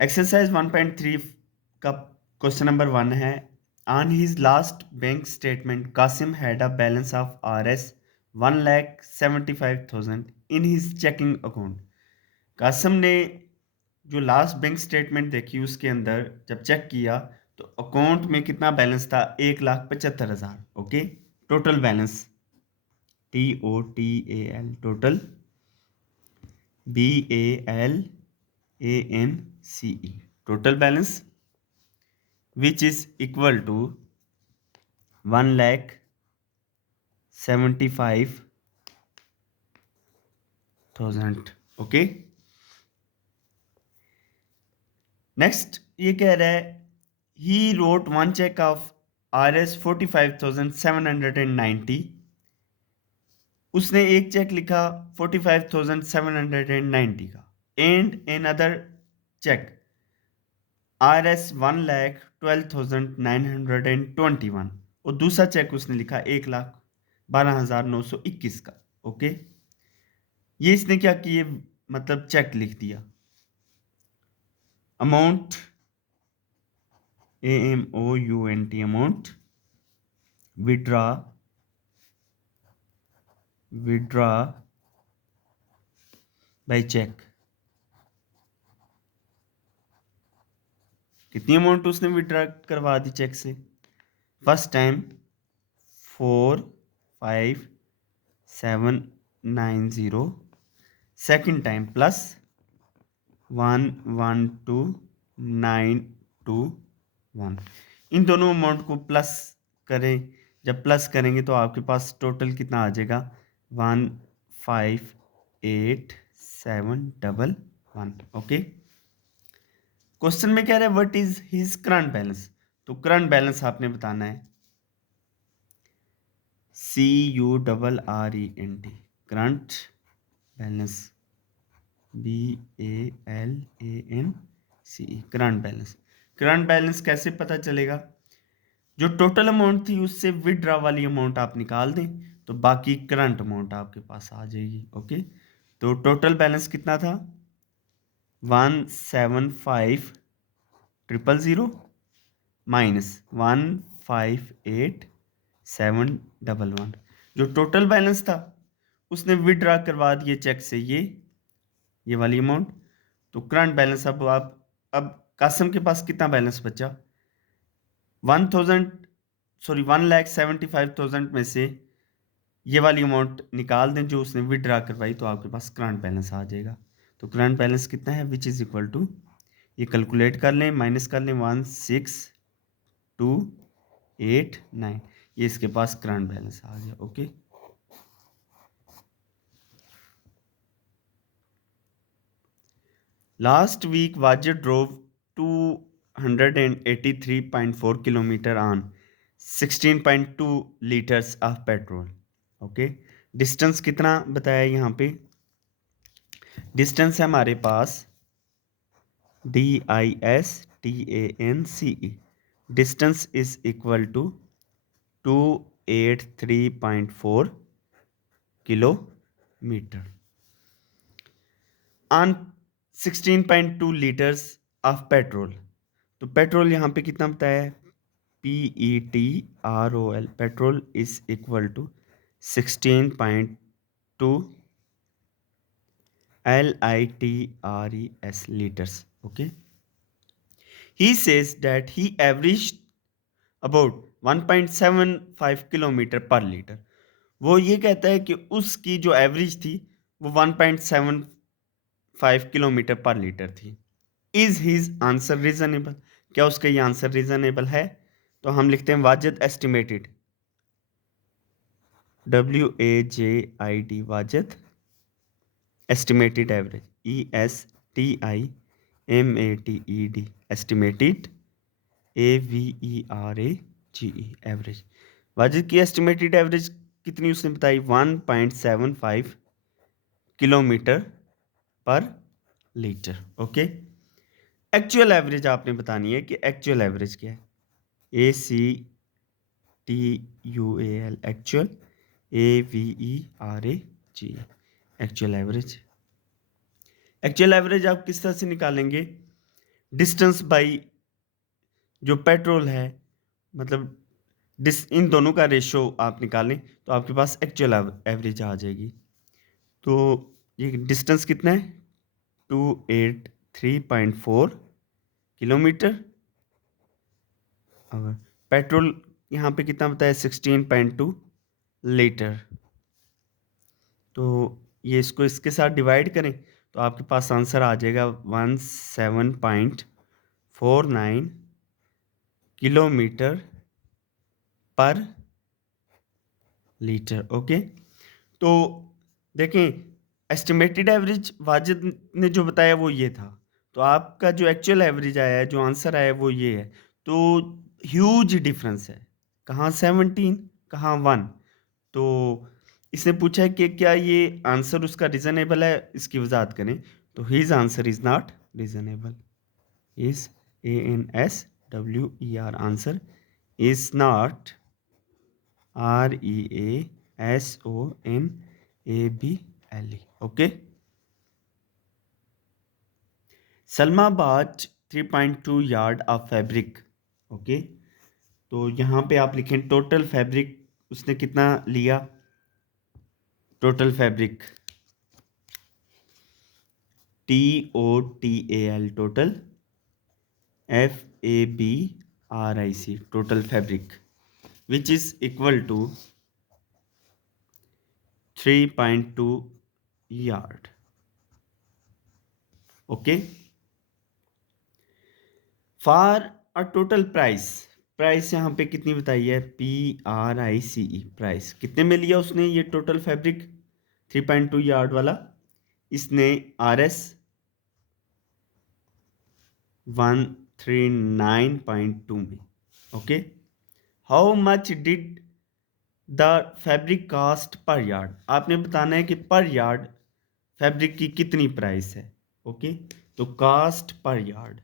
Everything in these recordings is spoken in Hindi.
एक्सरसाइज 1.3 का क्वेश्चन नंबर 1 है। On his last bank statement Qasim had a balance of RS 1,75,000 in his checking account. Qasim ने जो लास्ट बैंक स्टेटमेंट देखी उसके अंदर जब चेक किया तो अकाउंट में कितना बैलेंस था, 1,75,000। Okay, total balance TOTAL total BALANCE total balance which is equal to 1,75,000। Okay, next ये कह रहा है he wrote one cheque of RS 45,790। उसने एक चेक लिखा 45,790 का, and another cheque RS 1,12,921, और दूसरा चेक उसने लिखा 1,12,921 का। ओके, ये इसने क्या किए, मतलब चेक लिख दिया। Amount AMOUNT amount withdraw by cheque. कितनी अमाउंट उसने विड्रॉ करवा दी चेक से? First time 4,5,790, second time plus 1,12,921। इन दोनों अमाउंट को प्लस करें, जब प्लस करेंगे तो आपके पास टोटल कितना आ जाएगा, 1,58,711। ओके, क्वेश्चन में कह रहे हैं what is his current balance, तो करंट बैलेंस आपने बताना है CURRENT current balance BALANCE current balance. Current balance कैसे पता चलेगा? जो टोटल अमाउंट थी उससे विड्रॉ वाली अमाउंट आप निकाल दें तो बाकी करंट अमाउंट आपके पास आ जाएगी। ओके, तो टोटल बैलेंस कितना था, 1,75,000 माइनस 1,58,711। जो टोटल बैलेंस था उसने विड्रॉ करवा दिए चेक से ये वाली अमाउंट। तो करंट बैलेंस अब कासिम के पास कितना बैलेंस बचा, 1,75,000 में से ये वाली अमाउंट निकाल दें जो उसने विड्रॉ करवाई, तो आपके पास करंट बैलेंस आ जाएगा। तो करंट बैलेंस कितना है, विच इज इक्वल टू, ये कैलकुलेट कर लें, माइनस कर लें 1,6,2,8,9, ये इसके पास करंट बैलेंस आ गया। Okay, last week Wajid drove 283.4 kilometre on 16.2 litres of petrol. Okay, distance कितना बताया यहाँ पे, डिस्टेंस है हमारे पास DISTANCE, distance is equal to 283.4 kilometre on 16.2 litres of petrol. तो पेट्रोल यहाँ पे कितना बताया है, PETROL, petrol is equal to 16.2 LITRES litres. Okay, he says that he averaged about 1.75 kilometre per litre. वो ये कहता है कि उसकी जो एवरेज थी वो 1.75 किलोमीटर पर लीटर थी। इज हिज आंसर रीजनेबल, क्या उसका ये आंसर रीजनेबल है? तो हम लिखते हैं Wajid estimated, WAJID Wajid estimated average, ESTIMATED estimated, AVERAGE average. Wajid की एस्टिमेटेड एवरेज कितनी उसने बताई, 1.75 kilometre per litre. Okay, actual average आपने बतानी है कि एक्चुअल एवरेज क्या है, ACTUAL actual, AVERAGE actual average. Actual average आप किस तरह से निकालेंगे, डिस्टेंस बाई जो पेट्रोल है, मतलब इन दोनों का रेशो आप निकालें तो आपके पास एक्चुअल एवरेज आ जाएगी। तो ये डिस्टेंस कितना है? 283.4 किलोमीटर। और पेट्रोल यहाँ पे कितना बताया? 16.2 लीटर। तो ये इसको इसके साथ डिवाइड करें तो आपके पास आंसर आ जाएगा 17.49 किलोमीटर पर लीटर। ओके, तो देखें, एस्टिमेटेड एवरेज वाजिद ने जो बताया वो ये था, तो आपका जो एक्चुअल एवरेज आया है, जो आंसर आया है वो ये है। तो ह्यूज डिफरेंस है, कहाँ 17, कहाँ 1। तो इसने पूछा है कि क्या ये आंसर उसका रीजनेबल है, इसकी वजाहत करें। तो his answer is not reasonable. Is ANSWER answer is not REASONABLE। Okay, Salma bought 3.2 yard of fabric. Okay, तो यहाँ पे आप लिखें टोटल फैब्रिक उसने कितना लिया। Total fabric TOTAL, total FABRIC, total fabric which is equal to 3.2 yard. Okay, for a total price, price यहाँ पे कितनी बताई है? PRICE, प्राइस कितने में लिया उसने ये टोटल फैब्रिक 3.2 यार्ड वाला? इसने RS 139.2 में। Okay, how much did the fabric cost per yard? आपने बताना है कि पर यार्ड फैब्रिक की कितनी प्राइस है। ओके, तो cast per yard,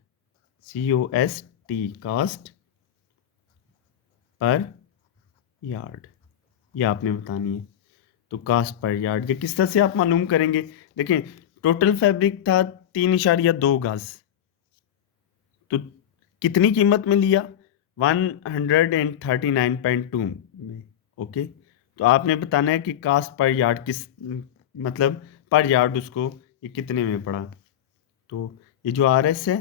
COST, cast per yard, ये आपने बतानी है। तो कास्ट पर यार्ड ये किस तरह से आप मालूम करेंगे? देखें, टोटल फैब्रिक था 3.2 गज, तो कितनी कीमत में लिया? 139.2 में। ओके, तो आपने बताना है कि कास्ट पर यार्ड किस, मतलब पर यार्ड उसको ये कितने में पड़ा। तो ये जो RS है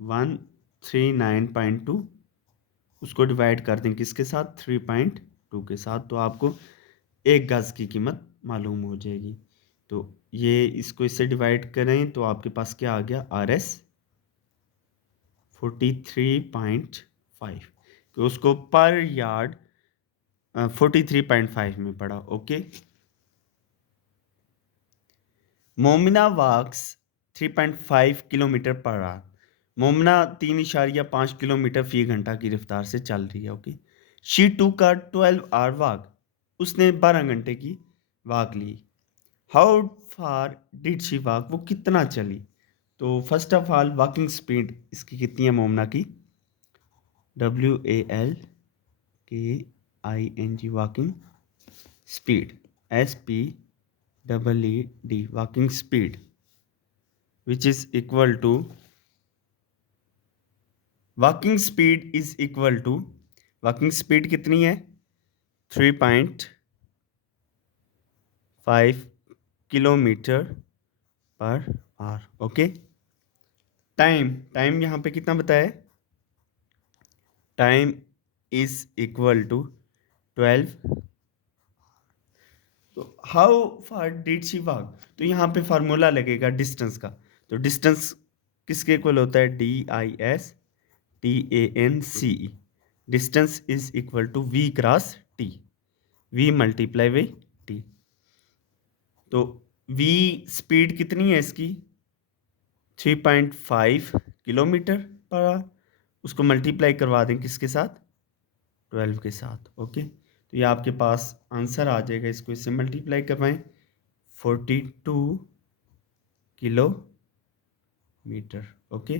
139.2, उसको डिवाइड कर दें किसके साथ? 3.2 के साथ, तो आपको 1 गज की कीमत मालूम हो जाएगी। तो ये इसको इससे डिवाइड करें तो आपके पास क्या आ गया? RS 43.5, कि उसको पर यार्ड 43.5 में पड़ा। Okay, Momina walks 3.5 kilometre per hour. Momina 3.5 kilometre फी घंटा की रफ्तार से चल रही है। ओके, शी टू का 12 आवर वॉक, उसने 12 घंटे की वॉक ली। How far did she walk, वो कितना चली। तो first of all walking speed इसकी कितनी है मोमना की? WALKING, walking speed, SPEED, walking speed which is equal to, walking speed is equal to, walking speed कितनी है? 3.5 kilometre per our. Okay, time, time यहाँ पे कितना बताया है? Time is equal to 12। तो how far did she walk, तो यहाँ पे फार्मूला लगेगा डिस्टेंस का। तो डिस्टेंस किसके इक्वल होता है? DISTANCE, distance is equal to V cross T, V multiply by T। तो V स्पीड कितनी है इसकी? 3.5 किलोमीटर पर आवर, उसको मल्टीप्लाई करवा दें किसके साथ? 12 के साथ। ओके, तो ये आपके पास आंसर आ जाएगा, इसको इससे मल्टीप्लाई करवाएं, 42 kilometre. Okay,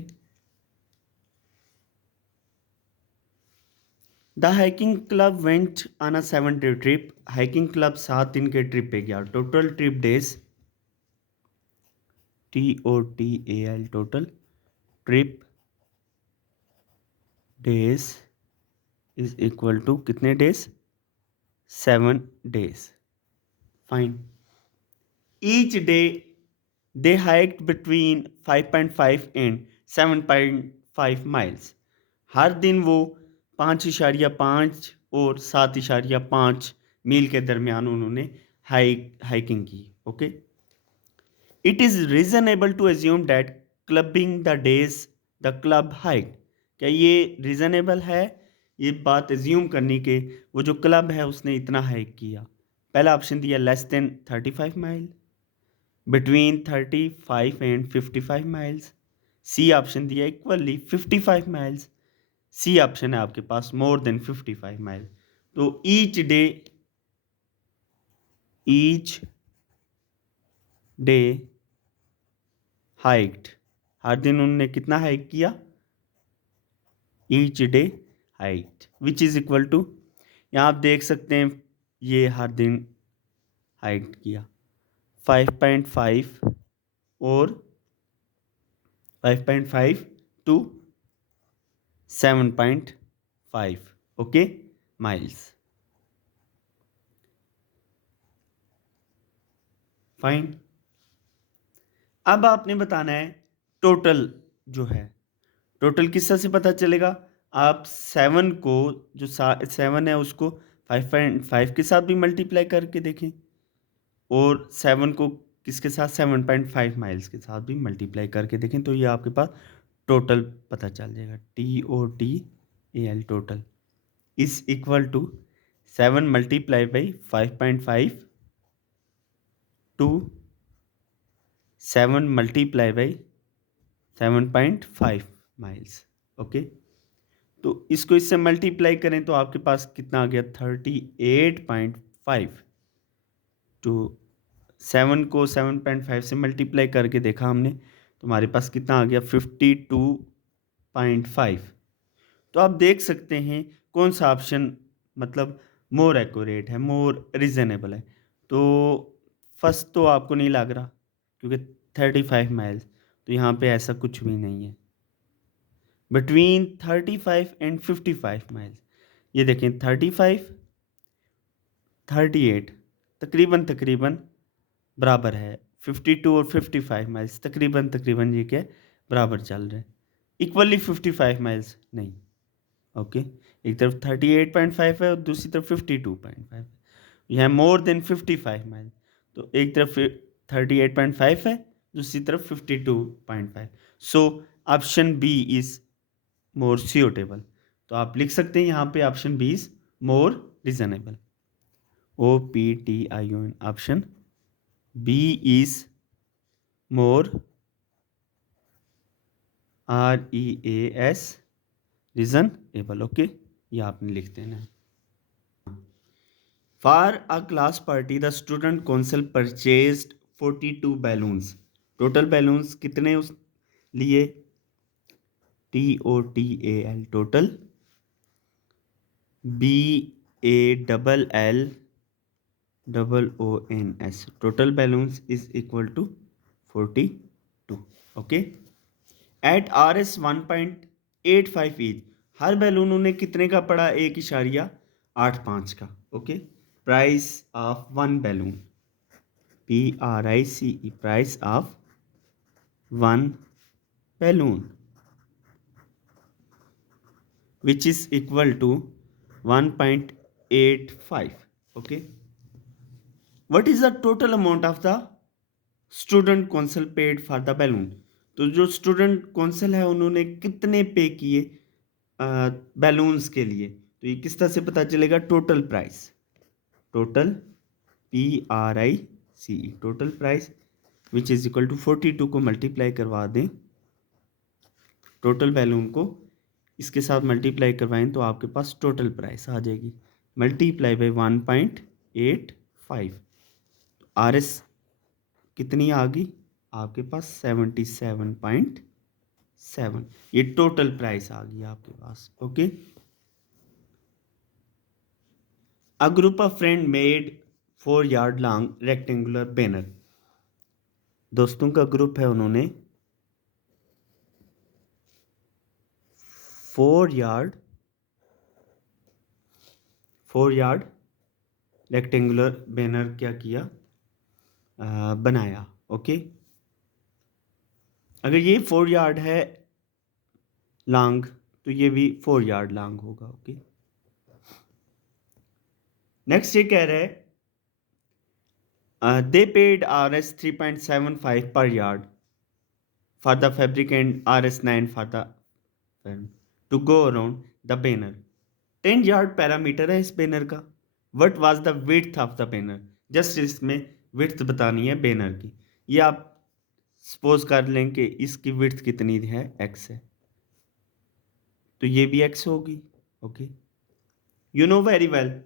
the hiking club went on a 7 day trip. Hiking club 7 दिन के ट्रिप पे गया। Total trip days, TOTAL, total trip days is equal to कितने days? 7 days. Fine. Each day they hiked between 5.5 and 7.5 miles. हर दिन वो 5.5 और 7.5 मील के दरमियान उन्होंने हाइकिंग की. Okay. It is reasonable to assume that clubbing the days the club hiked. क्या ये रीजनेबल है ये बात एज्यूम करनी के वो जो क्लब है उसने इतना हाइक किया? पहला ऑप्शन दिया less than 35 mile, between 35 and 55 miles. C option दिया इक्वली 55 माइल्स. सी ऑप्शन है आपके पास मोर देन 55 माइल. तो ईच डे हाइक्ड, हर दिन उन्होंने कितना हाइक किया? Each day hiked which is equal to, यहाँ आप देख सकते हैं ये हर दिन हाइक किया 5.5 और 5.5 टू 7.5 ओके माइल्स. फाइन. अब आपने बताना है टोटल जो है, टोटल किस तरह से पता चलेगा? आप 7 को जो 7 है उसको 5.5 के साथ भी मल्टीप्लाई करके देखें और 7 को किसके साथ? 7.5 माइल्स के साथ भी मल्टीप्लाई करके देखें तो ये आपके पास टोटल पता चल जाएगा. TOTAL total is equal to 7 multiply by 5.5 to 7 multiply by 7.5 miles. Okay. तो इसको इससे मल्टीप्लाई करें तो आपके पास कितना आ गया? 38.5 टू 7 को 7.5 से मल्टीप्लाई करके देखा हमने तो हमारे पास कितना आ गया? 52.5. तो आप देख सकते हैं कौन सा ऑप्शन मतलब मोर एक्यूरेट है, मोर रीजनेबल है. तो फर्स्ट तो आपको नहीं लग रहा क्योंकि 35 माइल्स, तो यहाँ पे ऐसा कुछ भी नहीं है. बिटवीन 35 एंड 55 माइल्स, ये देखें 35 38 तकरीबन बराबर है. 52 और 55 माइल्स तकरीबन ये क्या बराबर चल रहे हैं. इक्वली 55 माइल्स नहीं. ओके. एक तरफ 38.5 है और दूसरी तरफ 52.5. यह मोर देन 55 माइल. तो एक तरफ 38.5 है दूसरी तरफ 52.5. So option B is more suitable. तो आप लिख सकते हैं यहाँ पे option B is more reasonable. OPTION option B is more REAS reasonable. Okay. ये आपने लिख देना है. For a class party, the student council purchased 42 balloons. Total balloons कितने उस लिए? TOTAL total. BALLONS total balloons is equal to 42. Okay. At RS 1.85 each, हर बैलून उन्हें कितने का पड़ा? 1.85 का. Okay. Price of one balloon, PRICE price of one balloon which is equal to 1.85. Okay. What is the total amount of the student council paid for the balloon? तो जो स्टूडेंट काउंसिल है उन्होंने कितने पे किए बैलून्स के लिए? तो ये किस तरह से पता चलेगा? Total price, total PRICE total price which is equal to 42 को मल्टीप्लाई करवा दें, टोटल बैलून को इसके साथ मल्टीप्लाई करवाएं तो आपके पास टोटल प्राइस आ जाएगी. Multiply by 1.85. RS कितनी आ गई आपके पास? 77.7. ये टोटल प्राइस आ गई आपके पास. Okay. A group of friends made 4 yard long rectangular banner. दोस्तों का ग्रुप है, उन्होंने 4 यार्ड रेक्टेंगुलर बैनर क्या किया, बनाया। ओके, अगर ये 4 यार्ड है लॉन्ग तो ये भी 4 यार्ड लॉन्ग होगा। ओके, नेक्स्ट ये कह रहे हैं दे paid RS 3.75 per yard for the fabric and RS 9 for the film to go around the banner. 10 yard parameter है इस बैनर का। What was the width of the banner, just इसमें विड्थ बतानी है बैनर की। ये आप सपोज कर लें कि इसकी विड्थ कितनी है, x है, तो ये भी x होगी। Okay, you know very well,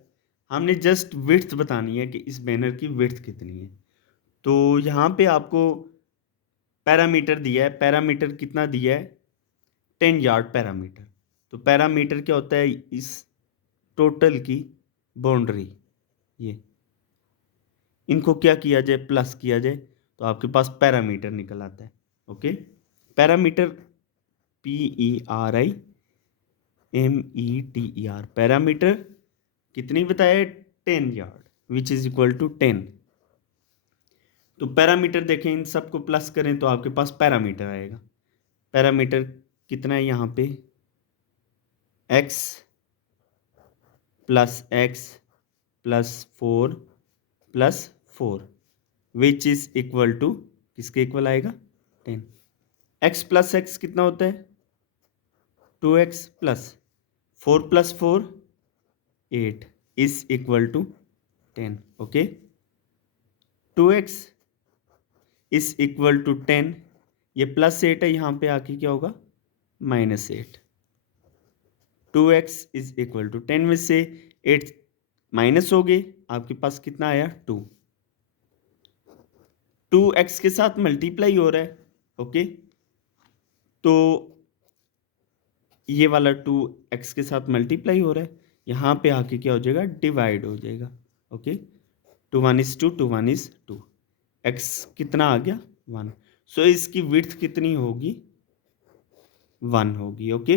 हमने जस्ट विड्थ बतानी है कि इस बैनर की विड्थ कितनी है। तो यहाँ पे आपको पैरामीटर दिया है, पैरामीटर कितना दिया है, 10 यार्ड पैरामीटर। तो पैरामीटर क्या होता है, इस टोटल की बाउंड्री, ये इनको क्या किया जाए, प्लस किया जाए, तो आपके पास पैरामीटर निकल आता है। ओके, पैरामीटर PERIMETER, पैरामीटर कितनी बताया, 10 yard, which is equal to 10। तो पैरामीटर देखें, इन सबको प्लस करें तो आपके पास पैरामीटर आएगा। पैरामीटर कितना है यहाँ पे, x plus x plus 4 which is equal to, किसके इक्वल आएगा, 10। x प्लस x कितना होता है, 2x plus 4 plus 4 8 is equal to 10। Okay, 2x is equal to 10, ये प्लस 8 है, यहाँ पे आके क्या होगा, -8। 2x इज इक्वल टू 10 में से 8 माइनस हो गए, आपके पास कितना आया, 2। 2x के साथ मल्टीप्लाई हो रहा है। ओके, तो ये वाला 2x के साथ मल्टीप्लाई हो रहा है, यहाँ पे आके क्या हो जाएगा, डिवाइड हो जाएगा। ओके, 2 1 is 2, 2 1 is 2, x कितना आ गया, 1। सो इसकी विड्थ कितनी होगी, 1 होगी। Okay,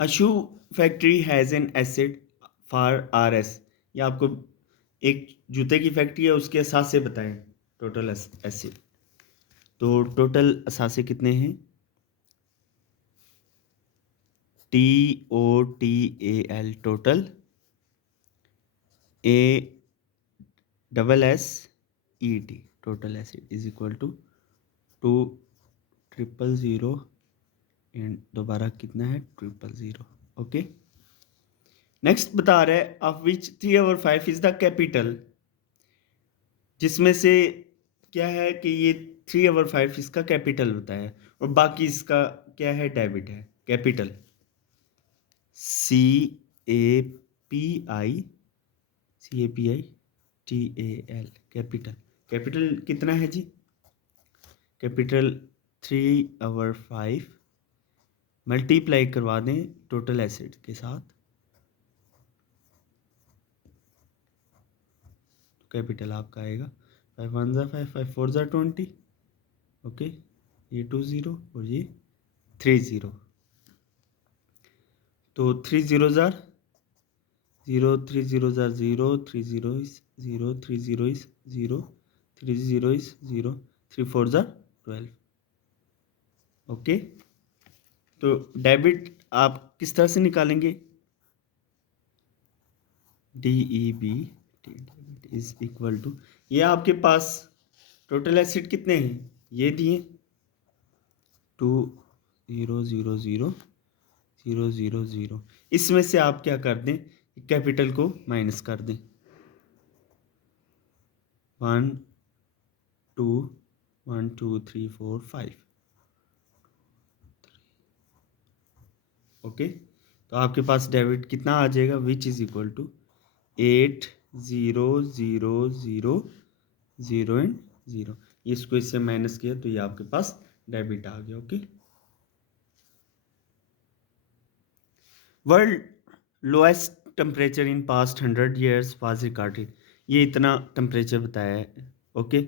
a shoe factory has an acid for RS, ये आपको एक जूते की फैक्ट्री है, उसके असासे बताएं, टोटल एसिड। तो टोटल असासे कितने हैं, TOTAL, total ASSED, total assets is equal to 2,000 and दोबारा कितना है, 000। ओके, नेक्स्ट बता रहे हैं of which 3/5 is the capital, जिसमें से क्या है कि ये 3/5 इसका कैपिटल होता है और बाकी इसका क्या है, डेबिट है। Capital CAPITAL, capital. कैपिटल कितना है जी, कैपिटल 3/5 मल्टीप्लाई करवा दें टोटल एसिड के साथ, कैपिटल आपका आएगा 5 1 ज़ा 5 5 4 ज़ा 20। ओके, ये 20 और ये 30, तो 3 ज़ा 0, 3 ज़ा 0, 30 is 0, 30 is 0, 30 is 0, 3 4 ज़ा 12। ओके, तो डेबिट आप किस तरह से निकालेंगे, DEB इज इक्वल टू, ये आपके पास टोटल एसिड कितने हैं, ये दिए 2 0 0 0 0 0 0, इसमें से आप क्या कर दें, कैपिटल को माइनस कर दें, 1 2 1 2 3 4 5। ओके, तो आपके पास डेबिट कितना आ जाएगा, which is equal to 8 0 0 0 0 and 0। इसको इससे माइनस किया तो ये आपके पास डेबिट आ गया। Okay, world lowest temperature in past 100 years was recorded, ये इतना टेम्परेचर बताया है। ओके,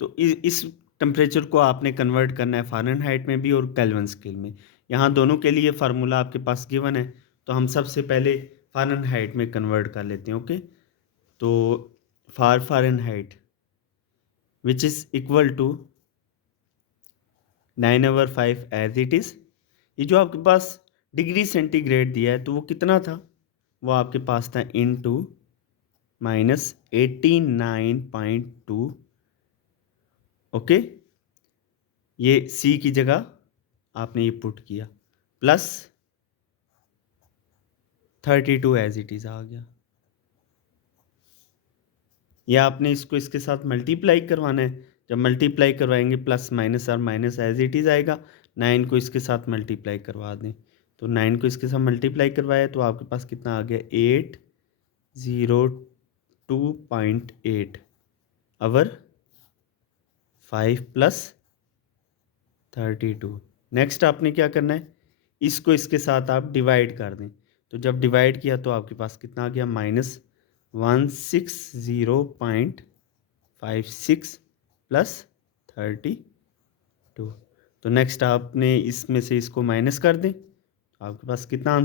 तो इस टेम्परेचर को आपने कन्वर्ट करना है फ़ारेनहाइट में भी और केल्विन स्केल में। यहाँ दोनों के लिए फार्मूला आपके पास गिवन है, तो हम सबसे पहले फ़ारेनहाइट में कन्वर्ट कर लेते हैं। ओके, तो Fahrenheit which is equal to 9/5 as it is. ये जो आपके पास डिग्री सेंटीग्रेड दिया है, तो वो कितना था? वो आपके पास था इनटू -89.2। ओके, ये सी की जगह आपने ये पुट किया, प्लस 32 एज इट इज़ आ गया। या आपने इसको इसके साथ मल्टीप्लाई करवाना है, जब मल्टीप्लाई करवाएंगे प्लस माइनस और माइनस एज इट इज़ आएगा। 9 को इसके साथ मल्टीप्लाई करवा दें, तो 9 को इसके साथ मल्टीप्लाई करवाया तो आपके पास कितना आ गया? 802.8 अवर 5 प्लस 32। नेक्स्ट आपने क्या करना है, इसको इसके साथ आप डिवाइड कर दें, तो जब डिवाइड किया तो आपके पास कितना आ गया? -160.56 प्लस 32। तो नेक्स्ट आपने इसमें से इसको माइनस कर दें, तो आपके पास कितना